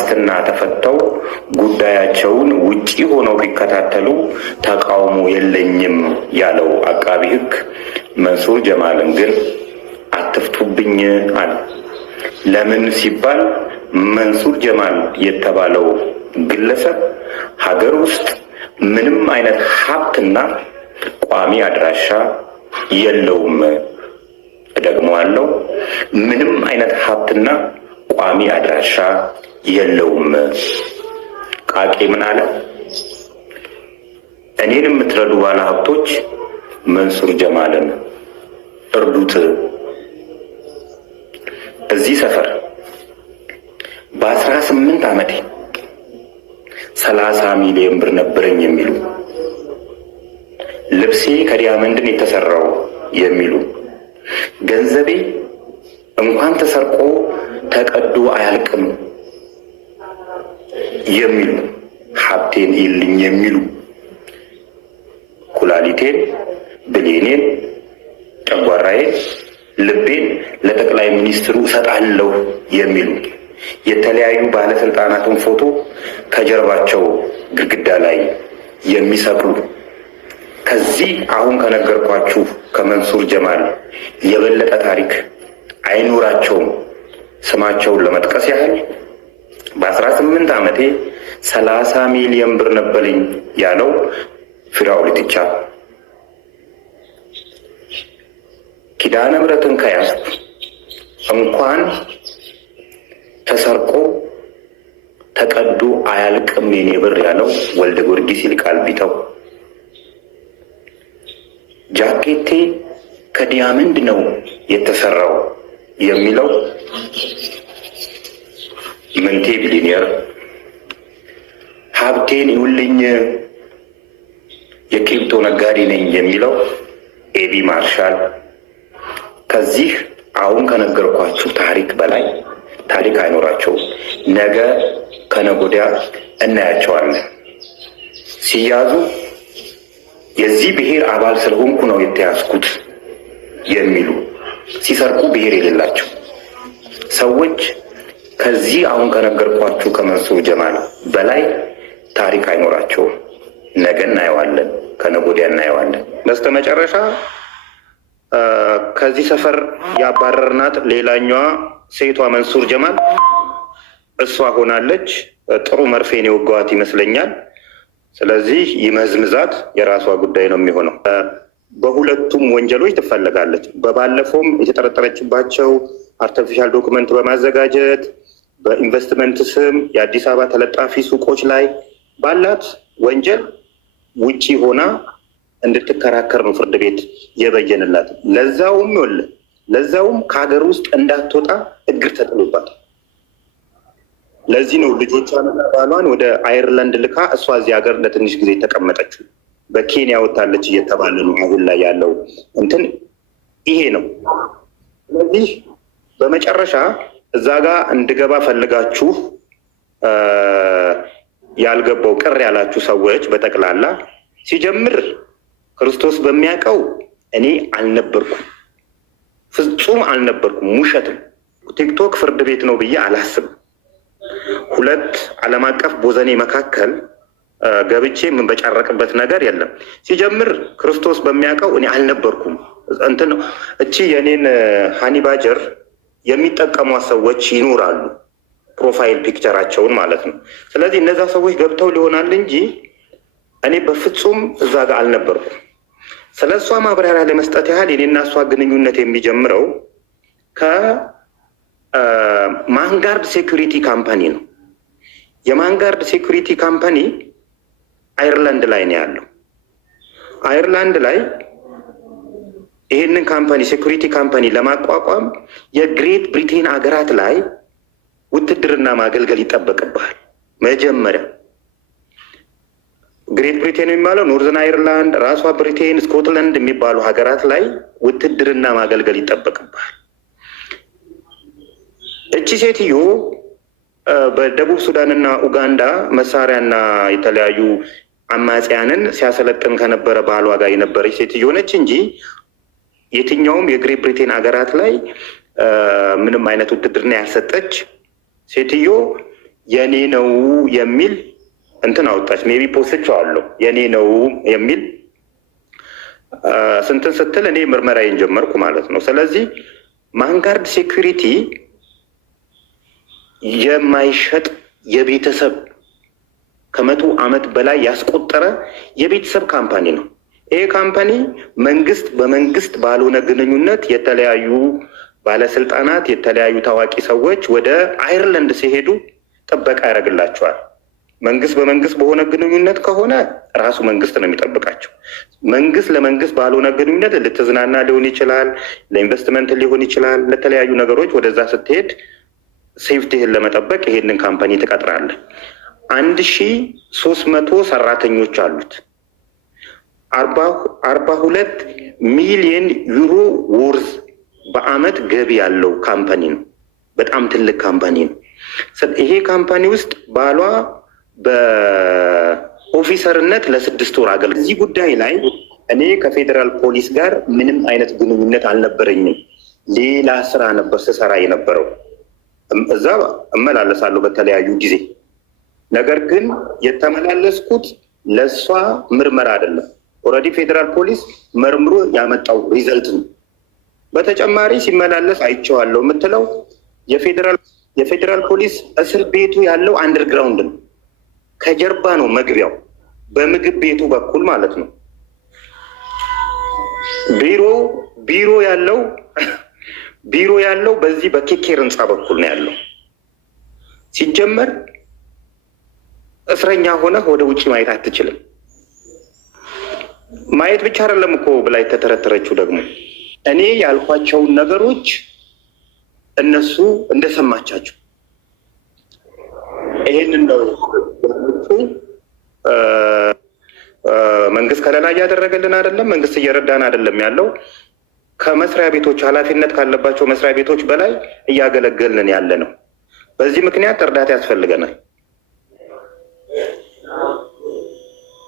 በዋስትና ተፈተው ጉዳያቸውን ውጪ ሆነው ቢከታተሉ ተቃውሞ የለኝም ያለው አቃቢ ሕግ መንሱር ጀማልን ግን አትፍቱብኝ አለ። ለምን ሲባል መንሱር ጀማል የተባለው ግለሰብ ሀገር ውስጥ ምንም አይነት ሀብትና ቋሚ አድራሻ የለውም። እደግመዋለሁ፣ ምንም አይነት ሀብትና ቋሚ አድራሻ የለውም። ቃቄ ምን አለ? እኔን የምትረዱ ባለ ሀብቶች መንሱር ጀማልን እርዱት። እዚህ ሰፈር በ18 ዓመቴ 30 ሚሊዮን ብር ነበረኝ የሚሉ፣ ልብሴ ከዲያመንድን የተሰራው የሚሉ፣ ገንዘቤ እንኳን ተሰርቆ ተቀዶ አያልቅም የሚሉ፣ ሀብቴን ይልኝ የሚሉ፣ ኩላሊቴን፣ ብሌኔን፣ ጨጓራዬን፣ ልቤን ለጠቅላይ ሚኒስትሩ እሰጣለሁ የሚሉ የተለያዩ ባለስልጣናትን ፎቶ ከጀርባቸው ግድግዳ ላይ የሚሰቅሉ ከዚህ አሁን ከነገርኳችሁ ከመንሱር ጀማል የበለጠ ታሪክ አይኖራቸውም። ስማቸውን ለመጥቀስ ያህል በ18 ዓመቴ 30 ሚሊዮን ብር ነበረኝ ያለው ፊራኦል ኢቲቻ፣ ኪዳነ ምሕረትን ከያዝኩ እንኳን ተሰርቆ ተቀዶ አያልቅም የኔ ብር ያለው ወልደ ጊዮርጊስ ይልቃል ቢተው፣ ጃኬቴ ከዲያመንድ ነው የተሰራው የሚለው ምንቴ ቢሊኒየር፣ ሀብቴን ይውልኝ የክሪፕቶ ነጋዴ ነኝ የሚለው ኤቢ ማርሻል ከዚህ አሁን ከነገርኳችሁ ታሪክ በላይ ታሪክ አይኖራቸውም። ነገ ከነጎዲያ እናያቸዋለን። ሲያዙ የዚህ ብሔር አባል ስለሆንኩ ነው የተያዝኩት የሚሉ፣ ሲሰርቁ ብሔር የሌላቸው ሰዎች ከዚህ አሁን ከነገርኳችሁ ከመንሱር ጀማል በላይ ታሪክ አይኖራቸውም። ነገ እናየዋለን፣ ከነጎዲያ እናየዋለን። በስተመጨረሻ ከዚህ ሰፈር ያባረርናት ሌላኛዋ ሴቷ መንሱር ጀማል እሷ ሆናለች። ጥሩ መርፌን የወጋዋት ይመስለኛል። ስለዚህ ይመዝምዛት፣ የራሷ ጉዳይ ነው የሚሆነው። በሁለቱም ወንጀሎች ትፈለጋለች። በባለፈውም የተጠረጠረችባቸው አርቲፊሻል ዶክመንት በማዘጋጀት በኢንቨስትመንት ስም የአዲስ አበባ ተለጣፊ ሱቆች ላይ ባላት ወንጀል ውጪ ሆና እንድትከራከር ነው ፍርድ ቤት የበየንላት። ለዛውም ከሀገር ውስጥ እንዳትወጣ እግር ተጥሎባት። ለዚህ ነው ልጆቿንና ባሏን ወደ አየርላንድ ልካ እሷ እዚህ ሀገር ለትንሽ ጊዜ የተቀመጠችው። በኬንያ ወታለች እየተባለ ነው አሁን ላይ ያለው እንትን ይሄ ነው። ስለዚህ በመጨረሻ እዛ ጋር እንድገባ ፈልጋችሁ ያልገባው ቅር ያላችሁ ሰዎች በጠቅላላ ሲጀምር ክርስቶስ በሚያውቀው እኔ አልነበርኩም፣ ፍጹም አልነበርኩም፣ ውሸትም። ቲክቶክ ፍርድ ቤት ነው ብዬ አላስብም። ሁለት ዓለም አቀፍ ቦዘኔ መካከል ገብቼ የምንበጫረቅበት ነገር የለም። ሲጀምር ክርስቶስ በሚያውቀው እኔ አልነበርኩም። እንትን እቺ የኔን ሃኒ ባጀር የሚጠቀሟት ሰዎች ይኖራሉ፣ ፕሮፋይል ፒክቸራቸውን ማለት ነው። ስለዚህ እነዛ ሰዎች ገብተው ሊሆናል እንጂ እኔ በፍጹም እዛ ጋር አልነበርኩም። ስለ እሷ ማብራሪያ ለመስጠት ያህል የኔና እሷ ግንኙነት የሚጀምረው ከማንጋርድ ሴኩሪቲ ካምፓኒ ነው። የማንጋርድ ሴኩሪቲ ካምፓኒ አየርላንድ ላይ ነው ያለው። አየርላንድ ላይ ይህንን ካምፓኒ ሴኩሪቲ ካምፓኒ ለማቋቋም የግሬት ብሪቴን አገራት ላይ ውትድርና ማገልገል ይጠበቅብሃል። መጀመሪያ ግሬት ብሪቴን የሚባለው ኖርዘርን አየርላንድ፣ ራሷ ብሪቴን፣ ስኮትላንድ የሚባሉ ሀገራት ላይ ውትድርና ማገልገል ይጠበቅብሃል። እቺ ሴትዮ በደቡብ ሱዳንና ኡጋንዳ መሳሪያና የተለያዩ አማጽያንን ሲያሰለጥን ከነበረ ባሏ ጋር የነበረች ሴትዮ ነች እንጂ የትኛውም የግሬት ብሪቴን ሀገራት ላይ ምንም አይነት ውትድርና ያልሰጠች ሴትዮ የኔ ነው የሚል እንትን አወጣች። ሜቢ ፖስቼዋለሁ። የኔ ነው የሚል ስንትን ስትል እኔ ምርመራዬን ጀመርኩ ማለት ነው። ስለዚህ ማንጋርድ ሴኩሪቲ የማይሸጥ የቤተሰብ ከ100 ዓመት በላይ ያስቆጠረ የቤተሰብ ካምፓኒ ነው። ይሄ ካምፓኒ መንግስት በመንግስት ባልሆነ ግንኙነት የተለያዩ ባለስልጣናት፣ የተለያዩ ታዋቂ ሰዎች ወደ አየርላንድ ሲሄዱ ጥበቃ ያደርግላቸዋል። መንግስት በመንግስት በሆነ ግንኙነት ከሆነ ራሱ መንግስት ነው የሚጠብቃቸው። መንግስት ለመንግስት ባልሆነ ግንኙነት ልትዝናና ሊሆን ይችላል፣ ለኢንቨስትመንት ሊሆን ይችላል፣ ለተለያዩ ነገሮች ወደዛ ስትሄድ ሴፍቲህን ለመጠበቅ ይሄንን ካምፓኒ ትቀጥራለህ። 1300 ሰራተኞች አሉት። 42 ሚሊዮን ዩሮ ወርዝ በአመት ገቢ ያለው ካምፓኒ ነው። በጣም ትልቅ ካምፓኒ ነው። ይሄ ካምፓኒ ውስጥ ባሏ በኦፊሰርነት ለ6 ወር አገልግሏል። እዚህ ጉዳይ ላይ እኔ ከፌዴራል ፖሊስ ጋር ምንም አይነት ግንኙነት አልነበረኝም። ሌላ ስራ ነበር ስሰራ የነበረው። እዛ እመላለሳለሁ በተለያዩ ጊዜ። ነገር ግን የተመላለስኩት ለእሷ ምርመራ አይደለም። ኦልሬዲ ፌዴራል ፖሊስ መርምሮ ያመጣው ሪዘልት ነው። በተጨማሪ ሲመላለስ አይቼዋለሁ የምትለው የፌዴራል ፖሊስ እስር ቤቱ ያለው አንደርግራውንድ ነው። ከጀርባ ነው መግቢያው፣ በምግብ ቤቱ በኩል ማለት ነው። ቢሮ ያለው በዚህ በኬኬር ህንፃ በኩል ነው ያለው። ሲጀመር እስረኛ ሆነህ ወደ ውጭ ማየት አትችልም። ማየት ብቻ አይደለም እኮ ብላ የተተረተረችው ደግሞ እኔ ያልኳቸውን ነገሮች እነሱ እንደሰማቻቸው ይሄንን ነው መንግስት ከለላ እያደረገልን አይደለም፣ መንግስት እየረዳን አይደለም ያለው። ከመስሪያ ቤቶች ኃላፊነት ካለባቸው መስሪያ ቤቶች በላይ እያገለገልን ያለ ነው። በዚህ ምክንያት እርዳታ ያስፈልገናል።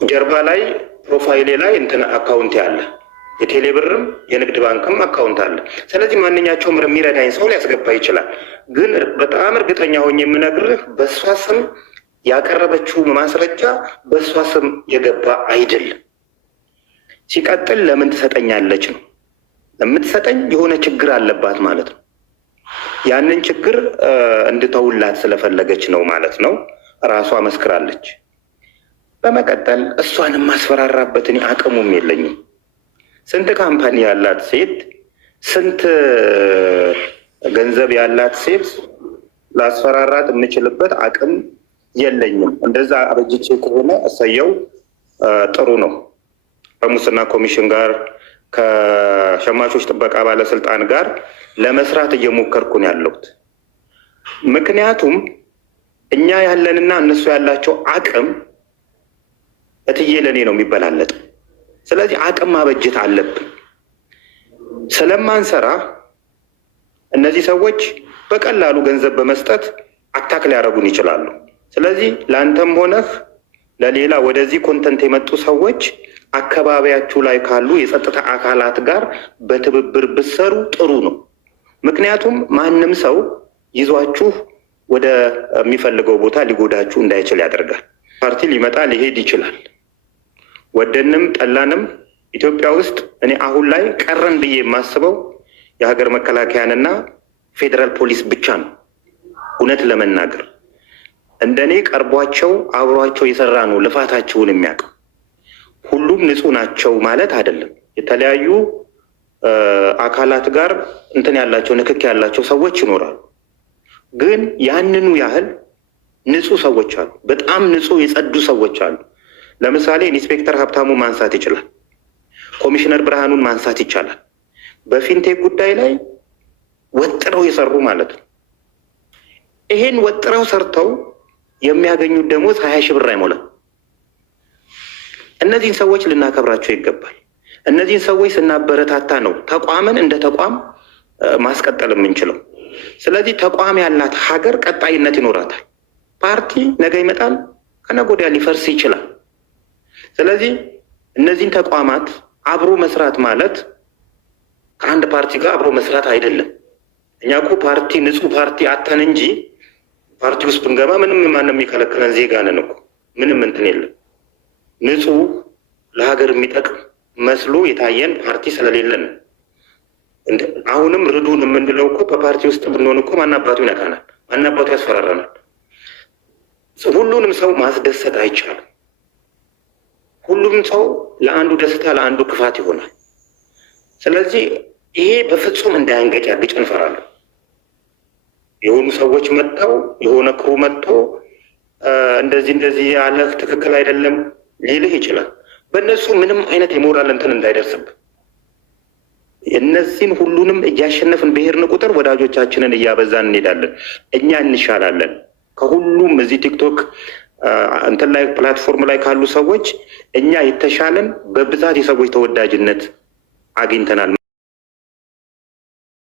ጀርባ ላይ ፕሮፋይሌ ላይ እንትን አካውንት ያለ የቴሌብርም የንግድ ባንክም አካውንት አለ። ስለዚህ ማንኛቸውም የሚረዳኝ ሰው ሊያስገባ ይችላል። ግን በጣም እርግጠኛ ሆኜ የምነግርህ በእሷ ስም ያቀረበችው ማስረጃ በእሷ ስም የገባ አይደለም። ሲቀጥል ለምን ትሰጠኛለች ነው። የምትሰጠኝ የሆነ ችግር አለባት ማለት ነው። ያንን ችግር እንድተውላት ስለፈለገች ነው ማለት ነው። ራሷ መስክራለች። በመቀጠል እሷን የማስፈራራበት እኔ አቅሙም የለኝም። ስንት ካምፓኒ ያላት ሴት፣ ስንት ገንዘብ ያላት ሴት ላስፈራራት የምችልበት አቅም የለኝም። እንደዛ አበጅቼ ከሆነ እሰየው፣ ጥሩ ነው። ከሙስና ኮሚሽን ጋር ከሸማቾች ጥበቃ ባለስልጣን ጋር ለመስራት እየሞከርኩ ነው ያለሁት። ምክንያቱም እኛ ያለንና እነሱ ያላቸው አቅም እትዬ ለኔ ነው የሚበላለጥ። ስለዚህ አቅም ማበጀት አለብን። ስለማንሰራ እነዚህ ሰዎች በቀላሉ ገንዘብ በመስጠት አታክ ሊያደርጉን ይችላሉ። ስለዚህ ለአንተም ሆነህ ለሌላ ወደዚህ ኮንተንት የመጡ ሰዎች አካባቢያችሁ ላይ ካሉ የጸጥታ አካላት ጋር በትብብር ብትሰሩ ጥሩ ነው። ምክንያቱም ማንም ሰው ይዟችሁ ወደ የሚፈልገው ቦታ ሊጎዳችሁ እንዳይችል ያደርጋል። ፓርቲ ሊመጣ ሊሄድ ይችላል። ወደንም ጠላንም ኢትዮጵያ ውስጥ እኔ አሁን ላይ ቀረን ብዬ የማስበው የሀገር መከላከያንና ፌዴራል ፖሊስ ብቻ ነው። እውነት ለመናገር እንደኔ ቀርቧቸው አብሯቸው የሰራ ነው ልፋታቸውን የሚያውቅ። ሁሉም ንጹህ ናቸው ማለት አይደለም። የተለያዩ አካላት ጋር እንትን ያላቸው ንክክ ያላቸው ሰዎች ይኖራሉ። ግን ያንኑ ያህል ንጹህ ሰዎች አሉ። በጣም ንጹህ የጸዱ ሰዎች አሉ። ለምሳሌ ኢንስፔክተር ሀብታሙ ማንሳት ይችላል። ኮሚሽነር ብርሃኑን ማንሳት ይቻላል። በፊንቴክ ጉዳይ ላይ ወጥረው የሰሩ ማለት ነው። ይሄን ወጥረው ሰርተው የሚያገኙት ደሞዝ 20 ሺህ ብር አይሞላም። እነዚህን ሰዎች ልናከብራቸው ይገባል። እነዚህን ሰዎች ስናበረታታ ነው ተቋምን እንደ ተቋም ማስቀጠል የምንችለው። ስለዚህ ተቋም ያላት ሀገር ቀጣይነት ይኖራታል። ፓርቲ ነገ ይመጣል፣ ከነገ ወዲያ ሊፈርስ ይችላል። ስለዚህ እነዚህን ተቋማት አብሮ መስራት ማለት ከአንድ ፓርቲ ጋር አብሮ መስራት አይደለም። እኛ እኮ ፓርቲ ንጹህ ፓርቲ አተን እንጂ ፓርቲ ውስጥ ብንገባ ምንም ማንም የሚከለክለን ዜጋ ነን እኮ ምንም እንትን የለም። ንጹህ ለሀገር የሚጠቅም መስሎ የታየን ፓርቲ ስለሌለን አሁንም ርዱን የምንለው እኮ በፓርቲ ውስጥ ብንሆን እኮ ማናባቱ ይነካናል፣ ማናባቱ ያስፈራራናል። ሁሉንም ሰው ማስደሰት አይቻልም። ሁሉም ሰው ለአንዱ ደስታ ለአንዱ ክፋት ይሆናል። ስለዚህ ይሄ በፍጹም እንዳያንገጫግጭ እንፈራለን። የሆኑ ሰዎች መጥተው የሆነ ክሩ መጥቶ እንደዚህ ያለህ ትክክል አይደለም ሊልህ ይችላል። በእነሱ ምንም አይነት የሞራል እንትን እንዳይደርስብ እነዚህን ሁሉንም እያሸነፍን ብሄርን ቁጥር ወዳጆቻችንን እያበዛን እንሄዳለን። እኛ እንሻላለን ከሁሉም እዚህ ቲክቶክ እንትን ላይ ፕላትፎርም ላይ ካሉ ሰዎች እኛ የተሻለን በብዛት የሰዎች ተወዳጅነት አግኝተናል።